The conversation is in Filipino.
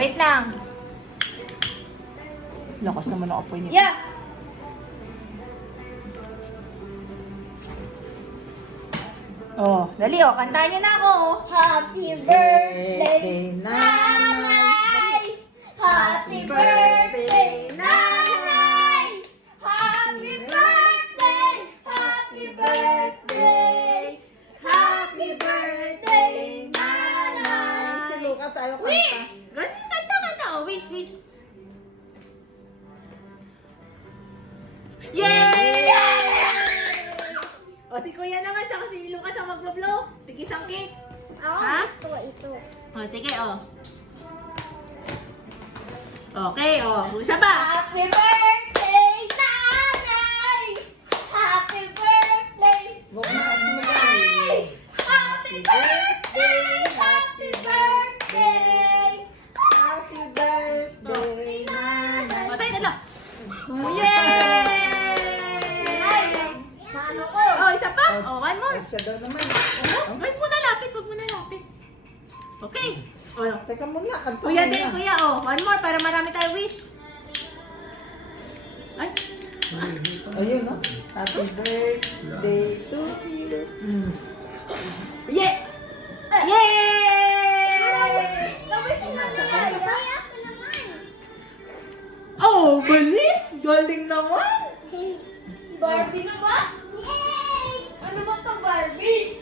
wait lang. Lakas naman ang apoy niya. Yeah! Oh, dali oh, kantahin niyo na ako. Happy birthday, nanay! Happy birthday, nanay! Happy birthday! Happy birthday! Happy birthday, nanay! Si Lucas ayaw kanta. Wish! Ganun, kanta. Oh, wish. Yay! O, si Kuya naman, saka si Lucas ang magbo-blow. Tigis ang cake. Ako Ha? gusto ito. O, sige, o. Okay, o. Isa pa. Happy birthday, nanay! Happy birthday! Nanay! Happy birthday! Happy birthday! Happy birthday, nanay! Patay na lang. Yay! Ano ko? O, isa pa. O, one more. Siya daw naman. Wag mo na lapit. Okay. O, Teka muna, kanta kuya muna. din, kuya. O, one more para marami tayong wish. Ay. Ayun, no? Happy birthday to you. Yeah! Yay! Tapos na naman. Ako naman. Oh, balis! Galing naman! Barbie na ba? Yay! Ano ba to Barbie?